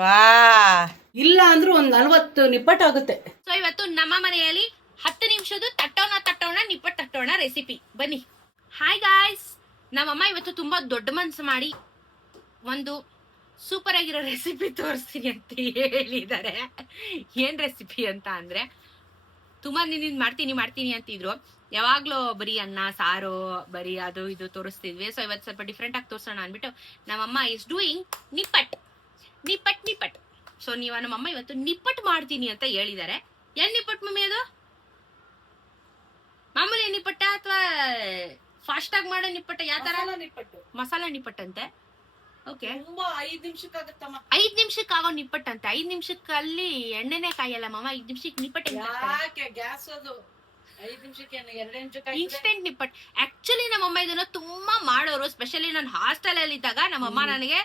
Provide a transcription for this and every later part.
ವಾ, ಇಲ್ಲ ಅಂದ್ರೂ ಒಂದ್ 40 ನಿಪ್ಪಟ್ಟು ಆಗುತ್ತೆ. ಸೊ ಇವತ್ತು ನಮ್ಮ ಮನೆಯಲ್ಲಿ 10 ನಿಮಿಷದ ತಟ್ಟೋಣ ನಿಪ್ಪಟ್ಟು ತಟ್ಟೋಣ ರೆಸಿಪಿ. ಬನ್ನಿ. ಹಾಯ್ ಗಾಯ್ಸ್, ನಮ್ಮಮ್ಮ ಇವತ್ತು ತುಂಬಾ ದೊಡ್ಡ ಮನ್ಸು ಮಾಡಿ ಒಂದು ಸೂಪರ್ ಆಗಿರೋ ರೆಸಿಪಿ ತೋರಿಸ್ತೀನಿ ಅಂತ ಹೇಳಿದ್ದಾರೆ. ಏನ್ ರೆಸಿಪಿ ಅಂತ ಅಂದ್ರೆ, ತುಂಬಾ ದಿನದಿಂದ ಮಾಡ್ತೀನಿ ಅಂತಿದ್ರು. ಯಾವಾಗ್ಲೂ ಬರೀ ಅನ್ನ ಸಾರು ಬರೀ ಅದು ಇದು ತೋರಿಸ್ತಿದ್ವಿ. ಸೊ ಇವತ್ತು ಸ್ವಲ್ಪ ಡಿಫ್ರೆಂಟ್ ಆಗಿ ತೋರ್ಸೋಣ ಅನ್ಬಿಟ್ಟು ನಮ್ಮಮ್ಮ ಇಸ್ ಡೂಯಿಂಗ್ ನಿಪ್ಪಟ್. ಸೊ ನಮ್ಮಮ್ಮ ಇವತ್ತು ನಿಪ್ಪಟ್ ಮಾಡ್ತೀನಿ ಅಂತ ಹೇಳಿದ್ದಾರೆ. ಏನ್ ನಿಪ್ಪಟ್ ಮಮ್ಮಿ ಅದು? ಮಾಮೂಲಿ ನಿಪ್ಪಟ್ಟ ಅಥವಾ ಫಾಸ್ಟ್ ಆಗಿ ಮಾಡೋ ನಿಪ್ಪಟ್ಟ? ಯಾವ ತರ? ಮಸಾಲಾ ನಿಪ್ಪಟ್ಟಂತೆ. ಓಕೆ, 5 ನಿಮಿಷಕ್ಕಾಗತ್ತಮ್ಮ. 5 ನಿಮಿಷಕ್ಕೆ ಆಗೋ ನಿಪ್ಪಟ್ಟಂತೆ. 5 ನಿಮಿಷಕ್ಕಲ್ಲಿ ಎಣ್ಣೆನೆ ಕಾಯಲ್ಲ ಮಾಮ. 5 ನಿಮಿಷಕ್ಕೆ ನಿಪ್ಪಟ್ಟು ಗ್ಯಾಸ್ ಅದು 5 ನಿಮಿಷಕ್ಕೆ 2 ನಿಮಿಷಕ್ಕೆ ಇನ್ಸ್ಟೆಂಟ್ ನಿಪ್ಪಟ್. ಆಕ್ಚುಲಿ ನಮ್ಮಮ್ಮ ಇದನ್ನ ತುಂಬಾ ಮಾಡೋರು. ಸ್ಪೆಷಲಿ ನಾನು ಹಾಸ್ಟೆಲ್ ಅಲ್ಲಿ ಇದ್ದಾಗ ನಮ್ಮಮ್ಮ ನನಗೆ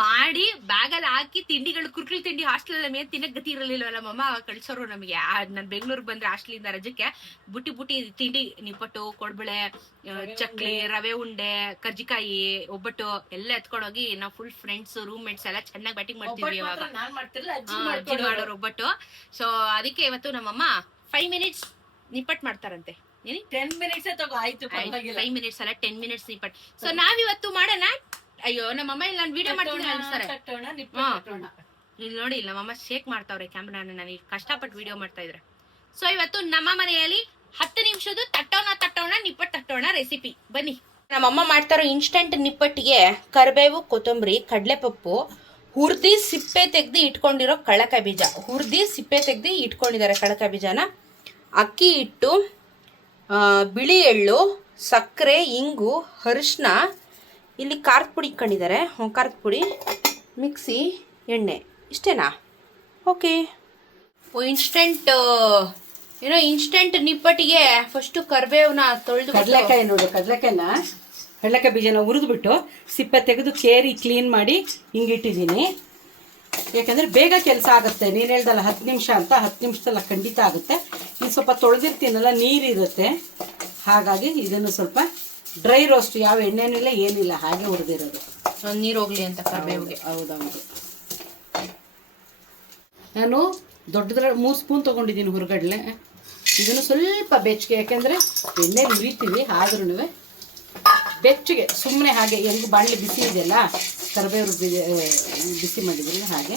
ಮಾಡಿ ಬ್ಯಾಗ್ ಅಲ್ಲಿ ಹಾಕಿ ತಿಂಡಿಗಳು, ಕುರ್ಕುರಿ ತಿಂಡಿ ಹಾಸ್ಟೆಲ್ ಅಲ್ಲಿ ತಿನ್ನಕ್ ಗತಿ ಇರಲಿಲ್ಲ. ನಮ್ಮಮ್ಮ ಕಳ್ಸೋರು ನಮಗೆ. ನಾನು ಬೆಂಗಳೂರಿಗೆ ಬಂದ್ರೆ ಹಾಸ್ಟೆಲಿಂದ ರಜಕ್ಕೆ ಬುಟ್ಟಿ ತಿಂಡಿ, ನಿಪ್ಪಟ್ಟು, ಕೊಡ್ಬಳೆ, ಚಕ್ಲಿ, ರವೆ ಉಂಡೆ, ಕರ್ಜಿಕಾಯಿ, ಒಬ್ಬಟ್ಟು ಎಲ್ಲ ಎತ್ಕೊಂಡೋಗಿ ನಾವು ಫುಲ್ ಫ್ರೆಂಡ್ಸ್ ರೂಮ್ ಮೇಟ್ಸ್ ಎಲ್ಲ ಚೆನ್ನಾಗಿ ಬ್ಯಾಟಿಂಗ್ ಮಾಡ್ತಿದ್ವಿ. ಇವಾಗ ಅಜ್ಜಿ ಮಾಡೋರು ಒಬ್ಬಟ್ಟು. ಸೊ ಅದಕ್ಕೆ ಇವತ್ತು ನಮ್ಮಮ್ಮ 5 ಮಿನಿಟ್ಸ್ ನಿಪ್ಪಟ್ ಮಾಡ್ತಾರಂತೆ. 10 ಮಿನಿಟ್ಸ್ ತಗೋ, ಆಯ್ತು 5 ಮಿನಿಟ್ಸ್ ಅಲ್ಲ 10 ಮಿನಿಟ್ಸ್ ನಿಪ್ಪಟ್. ಸೊ ನಾವಿವತ್ತು ಮಾಡೋಣ. ಅಯ್ಯೋ, ನಮ್ಮಮ್ಮ ಇಲ್ಲಿ ನಾನು ವಿಡಿಯೋ ಮಾಡ್ತೀನಿ ಅನ್ಸ್ತಾರೆ. ಇಲ್ಲಿ ನೋಡಿ, ಇಲ್ಲಿ ನಮ್ಮಮ್ಮ ಶೇಕ್ ಮಾಡ್ತಾವ್ರೆ ಕ್ಯಾಮ್ರಾನ. ನನಗೆ ಕಷ್ಟಪಟ್ಟು ವಿಡಿಯೋ ಮಾಡ್ತಾ ಇದ್ರೆ. ಸೊ ಇವತ್ತು ನಮ್ಮ ಮನೆಯಲ್ಲಿ 10 ನಿಮಿಷದ ತಟ್ಟೋಣ ನಿಪ್ಪಟ್ಟು ತಟ್ಟೋಣ ರೆಸಿಪಿ. ಬನ್ನಿ. ನಮ್ಮಮ್ಮ ಮಾಡ್ತಾರೋ ಇನ್ಸ್ಟೆಂಟ್ ನಿಪ್ಪಟ್ಟಿಗೆ ಕರಿಬೇವು, ಕೊತ್ತಂಬರಿ, ಕಡಲೆಪಪ್ಪು, ಹುರ್ದಿ ಸಿಪ್ಪೆ ತೆಗ್ದು ಇಟ್ಕೊಂಡಿರೋ ಕಡಲೆಕಾಯಿ ಬೀಜ, ಇಟ್ಕೊಂಡಿದ್ದಾರೆ ಕಡಲೆಕಾಯಿ ಬೀಜನ, ಅಕ್ಕಿ ಹಿಟ್ಟು, ಬಿಳಿ ಎಳ್ಳು, ಸಕ್ಕರೆ, ಇಂಗು, ಅರಿಶಿನ, ಇಲ್ಲಿ ಖಾರದ ಪುಡಿ ಇಟ್ಕೊಂಡಿದ್ದಾರೆ. ಖಾರದ ಪುಡಿ, ಮಿಕ್ಸಿ, ಎಣ್ಣೆ. ಇಷ್ಟೇನಾ? ಓಕೆ. ಇನ್ಸ್ಟೆಂಟ್ ನಿಪ್ಪಟ್ಟಿಗೆ ಫಸ್ಟು ಕರಿಬೇವನ್ನ ತೊಳೆದು, ಕಡಲೆಕಾಯಿ ನೋಡು, ಕಡಲೆಕಾಯಿ ಬೀಜನ ಹುರಿದ್ಬಿಟ್ಟು ಸಿಪ್ಪೆ ತೆಗೆದು ಕೇರಿ ಕ್ಲೀನ್ ಮಾಡಿ ಹಿಂಗಿಟ್ಟಿದ್ದೀನಿ. ಯಾಕಂದರೆ ಬೇಗ ಕೆಲಸ ಆಗುತ್ತೆ. ನೀನು ಹೇಳ್ದಲ್ಲ 10 ನಿಮಿಷ ಅಂತ, 10 ನಿಮಿಷದಲ್ಲ ಖಂಡಿತ ಆಗುತ್ತೆ. ಇದು ಸ್ವಲ್ಪ ತೊಳೆದಿರ್ತೀನಲ್ಲ, ನೀರಿರುತ್ತೆ. ಹಾಗಾಗಿ ಇದನ್ನು ಸ್ವಲ್ಪ ಡ್ರೈ ರೋಸ್ಟ್, ಯಾವ ಎಣ್ಣೆನೂ ಇಲ್ಲ ಏನಿಲ್ಲ, ಹಾಗೆ ಹುರಿದಿರೋದು. ನೀರು ಹೋಗ್ಲಿ ಅಂತ ಕರಿಬೇವಿಗೆ. ಹೌದೌದು. ನಾನು ದೊಡ್ಡದ್ರ 3 ಸ್ಪೂನ್ ತೊಗೊಂಡಿದ್ದೀನಿ ಹುರ್ಗಡ್ಲೆ. ಇದನ್ನು ಸ್ವಲ್ಪ ಬೆಚ್ಚಗೆ, ಯಾಕೆಂದರೆ ಎಣ್ಣೆ ಉರಿತೀವಿ, ಆದ್ರೂ ಬೆಚ್ಚಗೆ ಸುಮ್ಮನೆ ಹಾಗೆ ಹೆಂಗೆ ಬಾಣಲೆ ಬಿಸಿ ಇದೆಯಲ್ಲ, ಕರಿಬೇವು ಬಿಸಿ ಮಾಡಿದ್ರಲ್ಲ ಹಾಗೆ.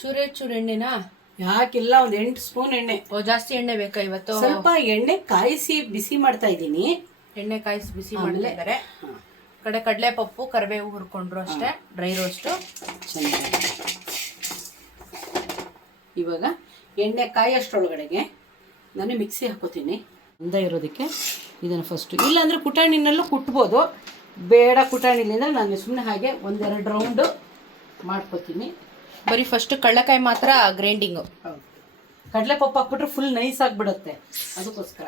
ಚೂರು ಎಣ್ಣೆನಾ? ಯಾಕಿಲ್ಲ, ಒಂದು 8 ಸ್ಪೂನ್ ಎಣ್ಣೆ. ಜಾಸ್ತಿ ಎಣ್ಣೆ ಬೇಕಾ ಇವತ್ತು? ಸ್ವಲ್ಪ ಎಣ್ಣೆ ಕಾಯಿಸಿ ಬಿಸಿ ಮಾಡ್ತಾ ಇದ್ದೀನಿ. ಎಣ್ಣೆ ಕಾಯಿಸಿ ಬಿಸಿ ಮಾಡ್ತಾ ಇದ್ದಾರೆ. ಕಡೆ ಕಡಲೆಪಪ್ಪು, ಕರಿಬೇವು ಹುರ್ಕೊಂಡ್ರು ಅಷ್ಟೇ, ಡ್ರೈ ರೋಸ್ಟು. ಚೆನ್ನಾಗಿ ಇವಾಗ ಎಣ್ಣೆ ಕಾಯಷ್ಟರೊಳಗಡೆಗೆ ನಾನು ಮಿಕ್ಸಿ ಹಾಕೋತೀನಿ. ಅಂದ ಇರೋದಕ್ಕೆ ಇದನ್ನು ಫಸ್ಟು, ಇಲ್ಲಾಂದರೆ ಕುಟಾಣಿನಲ್ಲೂ ಕುಟ್ಬೋದು. ಬೇಡ ಕುಟಾಣಿಲಿಂದ ನಾನು ಸುಮ್ಮನೆ ಹಾಗೆ 1-2 ರೌಂಡು ಮಾಡ್ಕೋತೀನಿ. ಬರೀ ಫಸ್ಟು ಕಡಲೆಕಾಯಿ ಮಾತ್ರ ಗ್ರೈಂಡಿಂಗು. ಹೌದು, ಕಡಲೆಪಪ್ಪು ಹಾಕ್ಬಿಟ್ರೆ ಫುಲ್ ನೈಸ್ ಆಗಿಬಿಡುತ್ತೆ. ಅದಕ್ಕೋಸ್ಕರ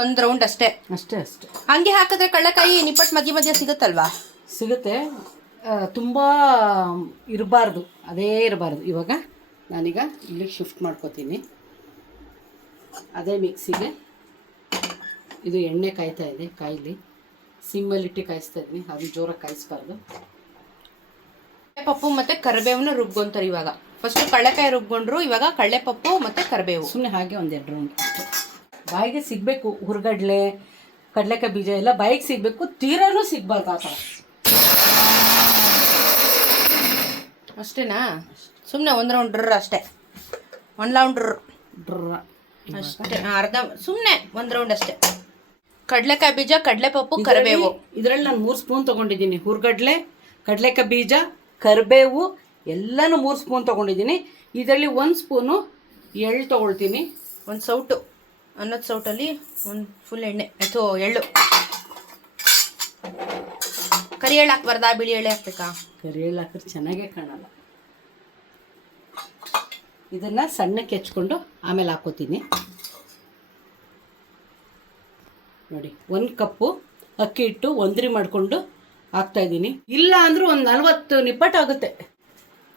1 ರೌಂಡ್ ಅಷ್ಟೇ. ಹಂಗೆ ಹಾಕಿದ್ರೆ ಕಡಲೆಕಾಯಿ ನಿಪ್ಪಟ್ಟು ಮಧ್ಯ ಸಿಗುತ್ತಲ್ವಾ? ಸಿಗುತ್ತೆ. ತುಂಬ ಇರಬಾರ್ದು, ಅದೇ ಇರಬಾರ್ದು. ಇವಾಗ ನಾನೀಗ ಇಲ್ಲಿಗೆ ಶಿಫ್ಟ್ ಮಾಡ್ಕೋತೀನಿ. ಅದೇ ಮಿಕ್ಸಿಗೆ ಇದು ಎಣ್ಣೆ ಕಾಯ್ತಾ ಇದೆ, ಕಾಯಿಲಿ ಸಿಮ್ಮಲ್ಲಿಟ್ಟು ಕಾಯಿಸ್ತಾ ಇದ್ದೀನಿ. ಅದು ಜೋರಾಗಿ ಕಾಯಿಸ್ಬಾರ್ದು. ಪಪ್ಪು ಮತ್ತು ಕರಿಬೇವನ್ನ ರುಬ್ಕೊಂತಾರೆ. ಇವಾಗ ಫಸ್ಟು ಕಡಲೆಕಾಯಿ ರುಬ್ಕೊಂಡ್ರು, ಇವಾಗ ಕಡಲೆಪಪ್ಪು ಮತ್ತು ಕರಿಬೇವು ಸುಮ್ಮನೆ ಹಾಗೆ 1-2 ರೌಂಡ್ ಬಾಯಿಗೆ ಸಿಗಬೇಕು. ಹುರ್ಗಡ್ಲೆ, ಕಡಲೆಕಾಯಿ ಬೀಜ ಎಲ್ಲ ಬಾಯಿಗೆ ಸಿಗಬೇಕು, ತೀರನೂ ಸಿಗಬಾರ್ದು. ಆ ಥರ ಅಷ್ಟೇನಾ? ಸುಮ್ಮನೆ 1 ರೌಂಡ್ ಅಷ್ಟೇ, 1 ರೌಂಡ್ ಅಷ್ಟೇ, ಅರ್ಧ, ಸುಮ್ಮನೆ 1 ರೌಂಡ್ ಅಷ್ಟೇ. ಕಡಲೆಕಾಯಿ ಬೀಜ, ಕಡಲೆಪಪ್ಪು, ಕರಿಬೇವು. ಇದರಲ್ಲಿ ನಾನು 3 ಸ್ಪೂನ್ ತೊಗೊಂಡಿದ್ದೀನಿ. ಹುರ್ಗಡ್ಲೆ, ಕಡಲೆಕಾಯಿ ಬೀಜ, ಕರಿಬೇವು ಎಲ್ಲನೂ 3 ಸ್ಪೂನ್ ತೊಗೊಂಡಿದ್ದೀನಿ. ಇದರಲ್ಲಿ 1 ಸ್ಪೂನು ಎಳ್ಳು ತೊಗೊಳ್ತೀನಿ. 1 ಸೌಟು, ಅನ್ನದ ಸೌಟಲ್ಲಿ 1 ಫುಲ್ ಎಣ್ಣೆ ಅಥವಾ ಎಳ್ಳು. ಕರಿ ಎಳ್ಳು ಹಾಕ್ಬಾರ್ದಾ, ಬಿಳಿ ಎಳ್ಳೆ ಹಾಕ್ಬೇಕಾ? ಕರಿ ಎಳ್ಳು ಹಾಕಿದ್ರೆ ಚೆನ್ನಾಗೇ ಕಾಣಲ್ಲ. ಇದನ್ನು ಸಣ್ಣಕ್ಕೆ ಹೆಚ್ಕೊಂಡು ಆಮೇಲೆ ಹಾಕೋತೀನಿ. ನೋಡಿ, 1 ಕಪ್ಪು ಅಕ್ಕಿ ಹಿಟ್ಟು ಒಂದ್ರಿ ಮಾಡಿಕೊಂಡು ಹಾಕ್ತಾಯಿದ್ದೀನಿ. ಇಲ್ಲ ಅಂದರೂ ಒಂದು 40 ನಿಪ್ಪಟ್ಟಾಗುತ್ತೆ.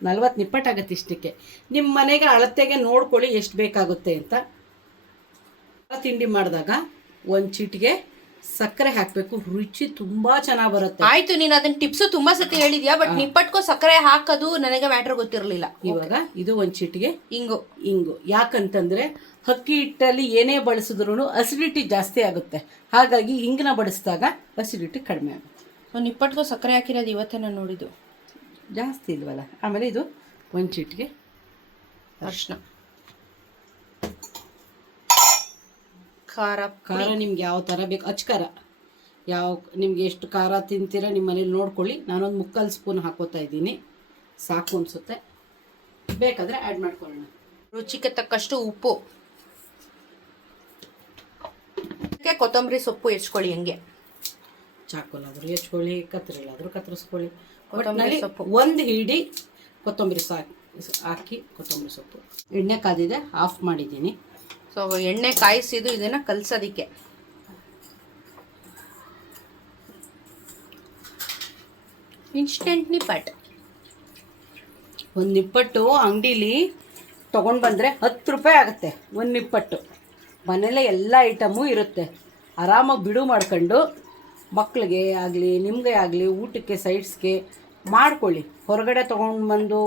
40 ನಿಪ್ಪಟ್ಟಾಗುತ್ತೆ. ಇಷ್ಟಕ್ಕೆ ನಿಮ್ಮ ಮನೆಗೆ ಅಳತೆಗೆ ನೋಡ್ಕೊಳ್ಳಿ ಎಷ್ಟು ಬೇಕಾಗುತ್ತೆ ಅಂತ. ತಿಂಡಿ ಮಾಡಿದಾಗ 1 ಚಿಟಿಗೆ ಸಕ್ಕರೆ ಹಾಕಬೇಕು, ರುಚಿ ತುಂಬಾ ಚೆನ್ನಾಗಿ ಬರುತ್ತೆ. ಆಯ್ತು, ನೀನ್ ಅದನ್ನ ಟಿಪ್ಸ್ ತುಂಬಾ ಸತಿ ಹೇಳಿದ್ಯಾ, ಬಟ್ ನಿಪ್ಪಟ್ಕೋ ಸಕ್ಕರೆ ಹಾಕೋದು ನನಗೆ ಮ್ಯಾಟ್ರ್ ಗೊತ್ತಿರಲಿಲ್ಲ. ಇವಾಗ ಇದು ಒಂದ್ ಚಿಟಿಗೆ ಇಂಗು. ಯಾಕಂತಂದ್ರೆ ಅಕ್ಕಿ ಹಿಟ್ಟಲ್ಲಿ ಏನೇ ಬಳಸಿದ್ರು ಅಸಿಡಿಟಿ ಜಾಸ್ತಿ ಆಗುತ್ತೆ. ಹಾಗಾಗಿ ಹಿಂಗನ್ನ ಬಳಸಿದಾಗ ಅಸಿಡಿಟಿ ಕಡಿಮೆ ಆಗುತ್ತೆ. ನಿಪ್ಪಟ್ಕೋ ಸಕ್ಕರೆ ಹಾಕಿರೋದು ಇವತ್ತೇ ನಾನು ನೋಡಿದ್ದು. ಜಾಸ್ತಿ ಇಲ್ವಲ್ಲ. ಆಮೇಲೆ ಇದು ಒಂದ್ ಚಿಟಿಗೆ ಅರ್ಶಿನ, ಖಾರ. ನಿಮ್ಗೆ ಯಾವ ಥರ ಬೇಕು, ಅಚ್ಕಾರ ನಿಮ್ಗೆ ಎಷ್ಟು ಖಾರ ತಿಂತೀರಾ ನಿಮ್ಮ ಮನೇಲಿ ನೋಡ್ಕೊಳ್ಳಿ. ನಾನೊಂದು 3/4 ಸ್ಪೂನ್ ಹಾಕೋತಾ ಇದ್ದೀನಿ, ಸಾಕು ಅನ್ಸುತ್ತೆ. ಬೇಕಾದರೆ ಆ್ಯಡ್ ಮಾಡ್ಕೊಳ್ಳೋಣ. ರುಚಿಗೆ ತಕ್ಕಷ್ಟು ಉಪ್ಪು, ಕೊತ್ತಂಬರಿ ಸೊಪ್ಪು ಹೆಚ್ಕೊಳ್ಳಿ. ಹಂಗೆ ಚಾಕೋಲಾದರೂ ಹೆಚ್ಕೊಳ್ಳಿ, ಕತ್ತರಿಲಾದರೂ ಕತ್ತರಿಸ್ಕೊಳ್ಳಿ. ಕೊತ್ತಂಬರಿ ಸೊಪ್ಪು ಒಂದು ಹಿಡಿ ಕೊತ್ತಂಬರಿ ಹಾಕಿ ಕೊತ್ತಂಬರಿ ಸೊಪ್ಪು. ಎಣ್ಣೆ ಕಾದಿದೆ, ಆಫ್ ಮಾಡಿದ್ದೀನಿ. ಸೊ ಎಣ್ಣೆ ಕಾಯಿಸಿದ್ದು ಇದನ್ನ ಕಲ್ಸೋದಿಕ್ಕೆ. ಇನ್ಸ್ಟೆಂಟ್ ನಿಪ್ಪಟ್ಟು. ಒಂದು ನಿಪ್ಪಟ್ಟು ಅಂಗಡೀಲಿ ತೊಗೊಂಡು ಬಂದರೆ 10 ರೂಪಾಯಿ ಆಗುತ್ತೆ ಒಂದು ನಿಪ್ಪಟ್ಟು. ಮನೇಲೆ ಎಲ್ಲ ಐಟಮು ಇರುತ್ತೆ. ಆರಾಮಾಗಿ ಬಿಡು ಮಾಡ್ಕೊಂಡು ಮಕ್ಕಳಿಗೆ ಆಗಲಿ ನಿಮಗೆ ಆಗಲಿ ಊಟಕ್ಕೆ ಸೈಡ್ಸ್ಗೆ ಮಾಡ್ಕೊಳ್ಳಿ. ಹೊರಗಡೆ ತೊಗೊಂಡು ಬಂದು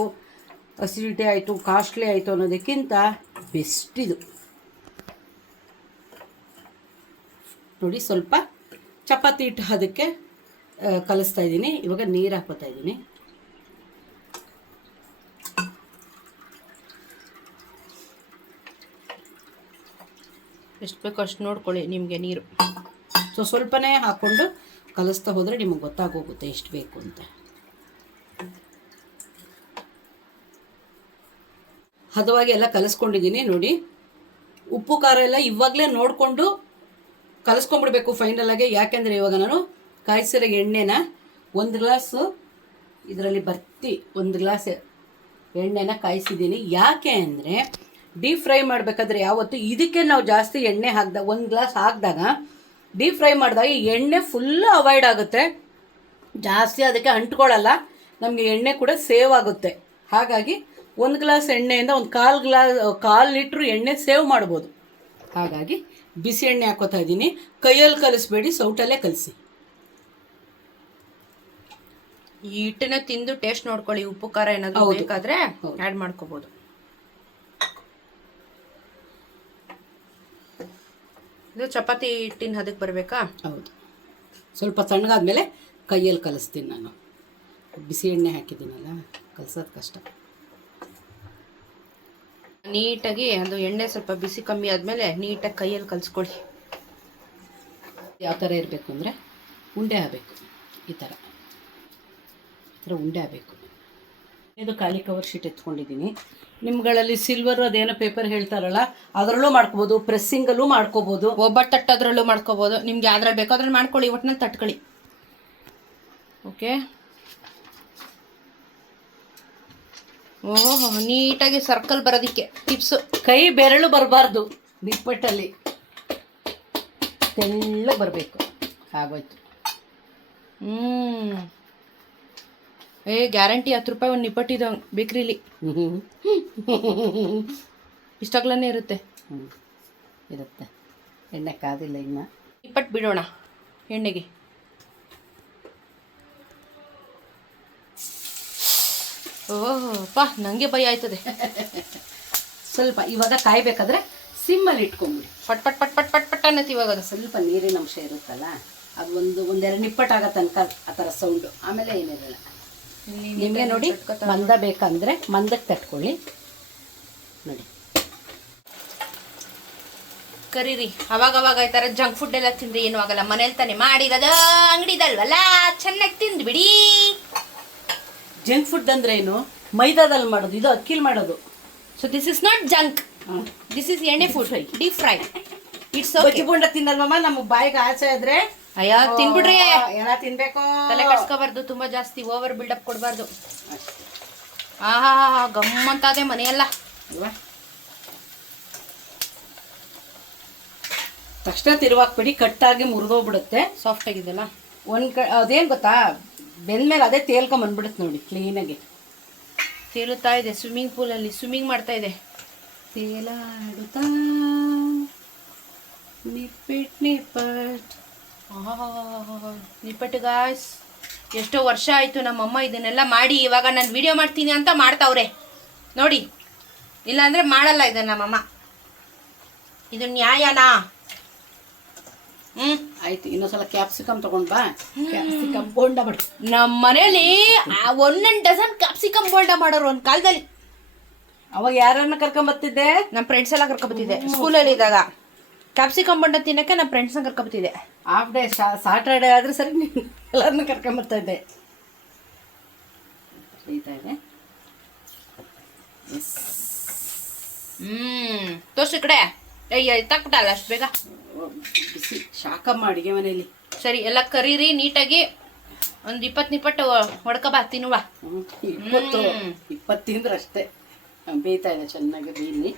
ಅಸಿಡಿಟಿ ಆಯಿತು, ಕಾಸ್ಟ್ಲಿ ಆಯಿತು ಅನ್ನೋದಕ್ಕಿಂತ ಬೆಸ್ಟ್ ಇದು. ನೋಡಿ, ಸ್ವಲ್ಪ ಚಪಾತಿ ಹಿಟ್ಟು ಅದಕ್ಕೆ ಕಲಿಸ್ತಾ ಇದ್ದೀನಿ. ಇವಾಗ ನೀರು ಹಾಕೋತಾ ಇದ್ದೀನಿ. ಎಷ್ಟು ಬೇಕೋ ಅಷ್ಟು ನೋಡ್ಕೊಳ್ಳಿ ನಿಮಗೆ ನೀರು. ಸೊ ಸ್ವಲ್ಪನೇ ಹಾಕ್ಕೊಂಡು ಕಲಿಸ್ತಾ ಹೋದರೆ ನಿಮಗೆ ಗೊತ್ತಾಗೋಗುತ್ತೆ ಎಷ್ಟು ಬೇಕು ಅಂತ. ಹದವಾಗಿ ಎಲ್ಲ ಕಲಿಸ್ಕೊಂಡಿದ್ದೀನಿ. ನೋಡಿ, ಉಪ್ಪು ಖಾರ ಎಲ್ಲ ಇವಾಗಲೇ ನೋಡಿಕೊಂಡು ಕಲಿಸ್ಕೊಂಡ್ಬಿಡ್ಬೇಕು ಫೈನಲಾಗೆ. ಯಾಕೆಂದರೆ ಇವಾಗ ನಾನು ಕಾಯಿಸಿರೋ ಎಣ್ಣೆನ 1 ಗ್ಲಾಸು ಇದರಲ್ಲಿ ಬರ್ತಿ 1 ಗ್ಲಾಸ್ ಎಣ್ಣೆನ ಕಾಯಿಸಿದ್ದೀನಿ. ಯಾಕೆ ಅಂದರೆ ಡೀಪ್ ಫ್ರೈ ಮಾಡಬೇಕಾದ್ರೆ ಯಾವತ್ತು ಇದಕ್ಕೆ ನಾವು ಜಾಸ್ತಿ ಎಣ್ಣೆ ಹಾಕಿದಾಗ 1 ಗ್ಲಾಸ್ ಹಾಕಿದಾಗ ಡೀಪ್ ಫ್ರೈ ಮಾಡಿದಾಗ ಎಣ್ಣೆ ಫುಲ್ಲು ಅವಾಯ್ಡ್ ಆಗುತ್ತೆ, ಜಾಸ್ತಿ ಅದಕ್ಕೆ ಅಂಟ್ಕೊಳ್ಳಲ್ಲ, ನಮಗೆ ಎಣ್ಣೆ ಕೂಡ ಸೇವ್ ಆಗುತ್ತೆ. ಹಾಗಾಗಿ 1 ಗ್ಲಾಸ್ ಎಣ್ಣೆಯಿಂದ 1/4 ಲೀಟ್ರ್ ಎಣ್ಣೆ ಸೇವ್ ಮಾಡ್ಬೋದು. ಹಾಗಾಗಿ ಬಿಸಿ ಎಣ್ಣೆ ಹಾಕೋತಾ ಇದ್ದೀನಿ. ಕೈಯಲ್ಲಿ ಕಲಿಸ್ಬೇಡಿ, ಸೌಟಲ್ಲೇ ಕಲಿಸಿ. ಈ ಹಿಟ್ಟನ್ನ ತಿಂದು ಟೇಸ್ಟ್ ನೋಡ್ಕೊಳ್ಳಿ. ಉಪ್ಪು ಖಾರ ಏನಾದರೂ ಬೇಕಾದ್ರೆ ಆ್ಯಡ್ ಮಾಡ್ಕೋಬೋದು. ಇದು ಚಪಾತಿ ಹಿಟ್ಟಿನ ಅದಕ್ಕೆ ಬರಬೇಕಾ? ಹೌದು. ಸ್ವಲ್ಪ ತಣ್ಣಗಾದ್ಮೇಲೆ ಕೈಯಲ್ಲಿ ಕಲಿಸ್ತೀನಿ ನಾನು. ಬಿಸಿ ಎಣ್ಣೆ ಹಾಕಿದ್ದೀನಲ್ಲ, ಕಲಿಸೋದು ಕಷ್ಟ. ನೀಟಾಗಿ ಅದು ಎಣ್ಣೆ ಸ್ವಲ್ಪ ಬಿಸಿ ಕಮ್ಮಿ ಆದಮೇಲೆ ನೀಟಾಗಿ ಕೈಯಲ್ಲಿ ಕಲಿಸ್ಕೊಳ್ಳಿ. ಯಾವ ಥರ ಇರಬೇಕು ಅಂದರೆ ಉಂಡೆ ಆಗಬೇಕು. ಈ ಥರ ಉಂಡೆ ಆಗಬೇಕು. ಇದು ಖಾಲಿ ಕವರ್ ಶೀಟ್ ಎತ್ಕೊಂಡಿದ್ದೀನಿ. ನಿಮ್ಗಳಲ್ಲಿ ಸಿಲ್ವರ್ ಅದೇನೋ ಪೇಪರ್ ಹೇಳ್ತಾರಲ್ಲ, ಅದರಲ್ಲೂ ಮಾಡ್ಕೋಬೋದು, ಪ್ರೆಸ್ಸಿಂಗಲ್ಲೂ ಮಾಡ್ಕೋಬೋದು, ಒಬ್ಬಟ್ಟು ತಟ್ಟೋದ್ರಲ್ಲೂ ಮಾಡ್ಕೋಬೋದು. ನಿಮ್ಗೆ ಯಾವ್ದ್ರಲ್ಲಿ ಬೇಕೋ ಅದ್ರಲ್ಲಿ ಮಾಡ್ಕೊಳ್ಳಿ, ಒಟ್ಟಿನಲ್ಲಿ ತಟ್ಕೊಳ್ಳಿ. ಓಕೆ. ಓಹೋ, ನೀಟಾಗಿ ಸರ್ಕಲ್ ಬರೋದಕ್ಕೆ ಟಿಪ್ಸು. ಕೈ ಬೆರಳು ಬರಬಾರ್ದು ನಿಪ್ಪಟ್ಟಲ್ಲಿ, ತೆಳ್ಳಗೆ ಬರಬೇಕು. ಆಗೋಯ್ತು. ಗ್ಯಾರಂಟಿ 10 ರೂಪಾಯಿ ಒಂದು ನಿಪ್ಪಟ್ಟಿದು ಬೇಕ್ರಿಲಿ. ಇಷ್ಟಾಗ್ಲೇ ಇರುತ್ತೆ. ಇರುತ್ತೆ. ಎಣ್ಣೆ ಕಾದಿಲ್ಲ ಇನ್ನು. ನಿಪ್ಪಟ್ಟು ಬಿಡೋಣ ಎಣ್ಣೆಗೆ. ಓಹ್ ನನಗೆ ಭಯ ಆಯ್ತದೆ. ಸ್ವಲ್ಪ ಇವಾಗ ಕಾಯಬೇಕಾದ್ರೆ ಸಿಮ್ಮಲ್ಲಿ ಇಟ್ಕೊಂಬಿಡಿ. ಪಟ್ ಪಟ್ ಪಟ್ ಪಟ್ ಪಟ್ ಪಟ್ ಅನ್ನತ್ತೆ. ಇವಾಗ ಅದು ಸ್ವಲ್ಪ ನೀರಿನ ಅಂಶ ಇರುತ್ತಲ್ಲ, ಅದು ಒಂದೆರಡು ನಿಪ್ಪಟ್ಟಾಗೋ ತನಕ ಆ ಥರ ಸೌಂಡು. ಆಮೇಲೆ ಏನಿರಲ್ಲ. ನಿಮಗೆ ನೋಡಿ, ಮಂದ ಬೇಕಂದರೆ ಮಂದಕ್ಕೆ ತಟ್ಕೊಳ್ಳಿ. ನೋಡಿ, ಕರೀರಿ. ಅವಾಗ ಈ ಥರ ಜಂಕ್ ಫುಡ್ ಎಲ್ಲ ತಿಂದ್ರೆ ಏನೂ ಆಗಲ್ಲ. ಮನೇಲಿ ತಾನೇ ಮಾಡಿರೋದು, ಅಂಗಡಿದಲ್ವಲ್ಲ, ಚೆನ್ನಾಗಿ ತಿಂದ್ಬಿಡಿ. ಜಂಕ್ ಫುಡ್ ಅಂದ್ರೆ ಏನು? ಮೈದಾದಲ್ಲಿ ಮಾಡೋದು, ಇದು ಅಕ್ಕಿಲಿ ಮಾಡೋದು. So this is not junk, this is ಎಣ್ಣೆ food, deep fry. It's okay. Bajji bonda ತಿನ್ನಲ್ವಮ್ಮ, ನಮಗೆ ಬಾಯಿಗೆ ಆಸೆ ಇದ್ರೆ ಅಯ್ಯೋ ತಿನ್ಬಿಡ್ರಿ. ಎಲ್ಲ ತಿನ್ಬೇಕು, ತಲೆ ಕಟ್ಸ್ಕೋಬಾರ್ದು, ತುಂಬಾ ಜಾಸ್ತಿ ಓವರ್ ಬಿಲ್ಡಪ್ ಕೊಡಬಾರ್ದು. ಆಹಾ ಗಮ್ಮಂತಾದೆ ಮನೆಯೆಲ್ಲ. ತಕ್ಷಣ ತಿರುವಾಕ್ಬಿಡಿ, ಕಟ್ಟಾಗಿ ಮುರಿದೋಗ್ಬಿಡುತ್ತೆ. ಸಾಫ್ಟ್ ಆಗಿದೆಲ್ಲ. ಅದೇನು ಗೊತ್ತಾ, ಬೆಂದ್ಮೇಲೆ ಅದೇ ತೇಲ್ಕೊಂಬಂದ್ಬಿಡುತ್ತೆ ನೋಡಿ ಕ್ಲೀನಾಗಿ. ತೇಲುತ್ತಾ ಇದೆ, ಸ್ವಿಮ್ಮಿಂಗ್ ಪೂಲಲ್ಲಿ ಸ್ವಿಮ್ಮಿಂಗ್ ಮಾಡ್ತಾ ಇದೆ. ತೇಲಾಡುತ್ತಾ ನಿಪ್ಪಟ್. ನಿಪ್ಪಟ್ಟು ಗಾಯ್ಸ್, ಎಷ್ಟೋ ವರ್ಷ ಆಯ್ತು ನಮ್ಮಮ್ಮ ಇದನ್ನೆಲ್ಲ ಮಾಡಿ, ಇವಾಗ ನಾನು ವಿಡಿಯೋ ಮಾಡ್ತೀನಿ ಅಂತ ಮಾಡ್ತಾವ್ರೆ ನೋಡಿ. ಇಲ್ಲಾಂದ್ರೆ ಮಾಡಲ್ಲ ಇದನ್ನ ನಮ್ಮಮ್ಮ. ಇದು ನ್ಯಾಯನಾ? ಆಯ್ತು, ಇನ್ನೊಂದ್ಸಲ ಕ್ಯಾಪ್ಸಿಕಮ್ ತಗೊಂಡ್ ಬಾ. ಕ್ಯಾಪ್ಸಿಕಮ್ ಬೋಂಡ ಮಾಡಿ. ನಮ್ಮ ಮನೇಲಿ 1 ಡಜನ್ ಕ್ಯಾಪ್ಸಿಕಮ್ ಬೋಂಡ ಮಾಡೋರು ಒಂದ್ ಕಾಲದಲ್ಲಿ. ಅವಾಗ ಯಾರನ್ನ ಕರ್ಕೊಂಡ್ ಬರ್ತಿದ್ದೆ? ನಮ್ಮ ಫ್ರೆಂಡ್ಸ್ ಎಲ್ಲ ಕರ್ಕೊಬತ್ತಿದ್ದೆ ಸ್ಕೂಲಲ್ಲಿ ಇದ್ದಾಗ. ಕ್ಯಾಪ್ಸಿಕಮ್ ಬೋಂಡ ತಿನ್ನಕ್ಕೆ ನಮ್ಮ ಫ್ರೆಂಡ್ಸ್ನ ಕರ್ಕೊಬತ್ತಿದ್ದೆ. ಹಾಫ್ ಡೇ ಸಾಟರ್ಡೇ ಆದ್ರೆ ಸರಿ, ನೀನು ಎಲ್ಲರನ್ನ ಕರ್ಕೊಂಡ್ ಬರ್ತಾ ಇದ್ದೆ. ತೋರ್ಸಿ ಕಡೆ ಎತ್ತಾಕ್ಬಿಟ್ಟಲ್ಲ ಅಷ್ಟು ಬೇಗ. ಬಿಸಿ ಶಾಕಮ್ಮ ಅಡಿಗೆ ಮನೆಯಲ್ಲಿ. ಸರಿ, ಎಲ್ಲ ಕರೀರಿ ನೀಟಾಗಿ. ಒಂದು 20 ನಿಪ್ಪಟ್ಟು ಹೊಡ್ಕಬಾ, ತಿನ್ನುವ. 20 ತಿಂದ್ರೆ ಅಷ್ಟೇ. ಬೇಯ್ತಾ ಇದೆ ಚೆನ್ನಾಗಿ. ಬೇಯ್ಲಿ,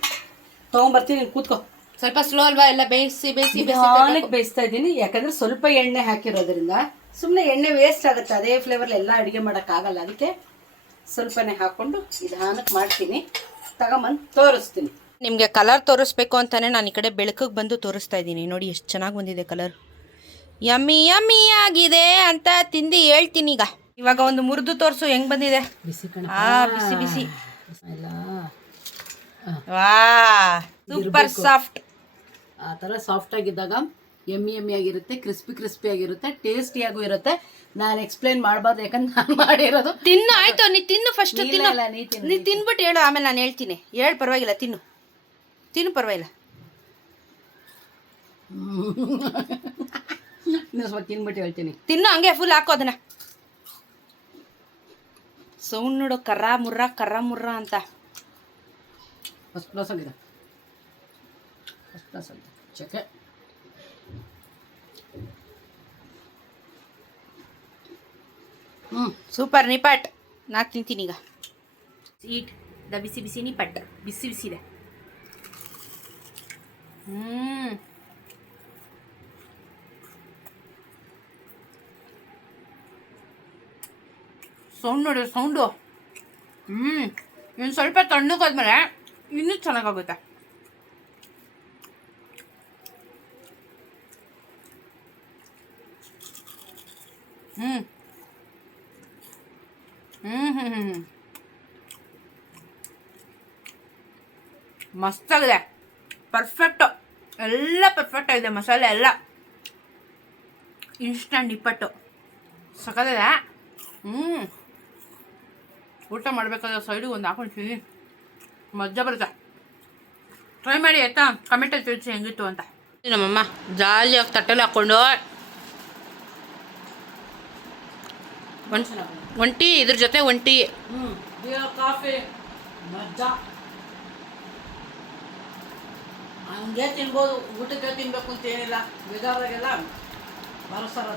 ತಗೊಂಬರ್ತೀನಿ, ಕೂತ್ಕೋ. ಸ್ವಲ್ಪ ಸ್ಲೋ ಅಲ್ವಾ? ಎಲ್ಲ ಬೇಯಿಸಿ ಬೇಯಿಸ್ತಾ ಇದ್ದೀನಿ. ಯಾಕಂದ್ರೆ ಸ್ವಲ್ಪ ಎಣ್ಣೆ ಹಾಕಿರೋದ್ರಿಂದ ಸುಮ್ಮನೆ ಎಣ್ಣೆ ವೇಸ್ಟ್ ಆಗುತ್ತೆ. ಅದೇ ಫ್ಲೇವರ್ ಎಲ್ಲ ಅಡುಗೆ ಮಾಡೋಕ್ಕಾಗಲ್ಲ. ಅದಕ್ಕೆ ಸ್ವಲ್ಪನೇ ಹಾಕೊಂಡು ನಿಧಾನಕ್ಕೆ ಮಾಡ್ತೀನಿ. ತಗೊಂಬಂದು ತೋರಿಸ್ತೀನಿ. ನಿಮಗೆ ಕಲರ್ ತೋರಿಸ್ಬೇಕು ಅಂತಾನೆ ನಾನು ಈ ಕಡೆ ಬೆಳಕಿಗೆ ಬಂದು ತೋರಿಸ್ತಾ ಇದ್ದೀನಿ. ನೋಡಿ ಎಷ್ಟು ಚೆನ್ನಾಗಿ ಬಂದಿದೆ ಕಲರ್. ಯಮ್ಮಿ ಯಮ್ಮಿ ಆಗಿದೆ ಅಂತ ತಿಂದು ಹೇಳ್ತೀನಿ. ಇವಾಗ ಒಂದು ಮುರಿದು ತೋರಿಸು ಹೆಂಗ್ ಬಂದಿದೆ. ಬಿಸಿ ಕಣ. ಬಿಸಿ ಬಿಸಿ. ಎಲ್ಲ ವಾ, ಸೂಪರ್ ಸಾಫ್ಟ್. ಆ ಥರ ಸಾಫ್ಟ್ ಆಗಿದ್ದಾಗ ಎಮ್ಮಿ ಎಮ್ಮಿ ಆಗಿರುತ್ತೆ, ಕ್ರಿಸ್ಪಿ ಆಗಿರುತ್ತೆ, ಟೇಸ್ಟಿಯಾಗೂ ಇರುತ್ತೆ. ನಾನು ಎಕ್ಸ್ಪ್ಲೇನ್ ಮಾಡಬಾರ್ದು, ಯಾಕಂದ್ರೆ ನಾನು ಮಾಡಿರೋದು. ತಿನ್ನು, ಆಯ್ತು, ನೀ ತಿನ್ನು ಫಸ್ಟ್. ತಿನ್ನು, ನೀ ತಿನ್ಬಿಟ್ಟು ಹೇಳು, ಆಮೇಲೆ ನಾನು ಹೇಳ್ತೀನಿ. ಹೇಳು, ಪರವಾಗಿಲ್ಲ, ತಿನ್ನು ಪರವಾಗಿಲ್ಲ. ಇನ್ನೂ ಸ್ವಲ್ಪ ತಿನ್ಬಿಟ್ಟು ಹೇಳ್ತೀನಿ. ತಿನ್ನು, ಹಂಗೆ ಫುಲ್ ಹಾಕೋ ಅದನ್ನ. ಸೌಂಡ್ ನೋಡು, ಕರ್ರ ಮುರ್ರ ಅಂತ. ಫಸ್ಟ್ ಕ್ಲಾಸ್ ಆಗಿದೆ. ಚಕ್ಕೆ. ಸೂಪರ್ ನಿಪ್ಪಟ್. ನಾ ತಿಂತೀನಿ ಈಗ. ಸ್ವೀಟ್ ದ ಬಿಸಿ ಬಿಸಿ ನಿಪ್ಪಟ್. ಬಿಸಿ ಇದೆ. ಸೌಂಡ್ ನೋಡಿ, ಸೌಂಡು. ಇನ್ನು ಸ್ವಲ್ಪ ತಣ್ಣಗಾದ್ಮೇಲೆ ಇನ್ನೂ ಚೆನ್ನಾಗಾಗುತ್ತೆ. ಮಸ್ತಾಗಿದೆ. ಪರ್ಫೆಕ್ಟು, ಎಲ್ಲ ಪರ್ಫೆಕ್ಟ್ ಆಗಿದೆ. ಮಸಾಲೆ ಎಲ್ಲ ಇನ್ಸ್ಟಂಟ್ ನಿಪ್ಪಟ್ಟು ಸಕ್ಕತ್ತಿದೆ. ಊಟ ಮಾಡಬೇಕಾದ್ರೆ ಸೈಡಿಗೆ ಒಂದು ಹಾಕೊಂಡ್ತೀನಿ, ಮಜಾ ಬರುತ್ತೆ. ಟ್ರೈ ಮಾಡಿ ಆಯ್ತಾ? ಕಮೆಂಟಲ್ಲಿ ತಿಳಿಸಿ ಹೆಂಗಿತ್ತು ಅಂತ. ನಮ್ಮಮ್ಮ ಜಾಲಿಯಾಗಿ ತಟ್ಟೆಲಿ ಹಾಕ್ಕೊಂಡು ಒಂಟಿ, ಇದ್ರ ಜೊತೆ ಒಂಟಿ, ಕಾಫಿ, ಮಜಾ. ಹಂಗೆ ತಿನ್ಬೋದು, ಊಟಕ್ಕೆ ತಿನ್ಬೇಕು ಅಂತ ಏನಿಲ್ಲ. ಬೇಜಾರಾಗೆಲ್ಲ ಬರಸ್ತಾರ.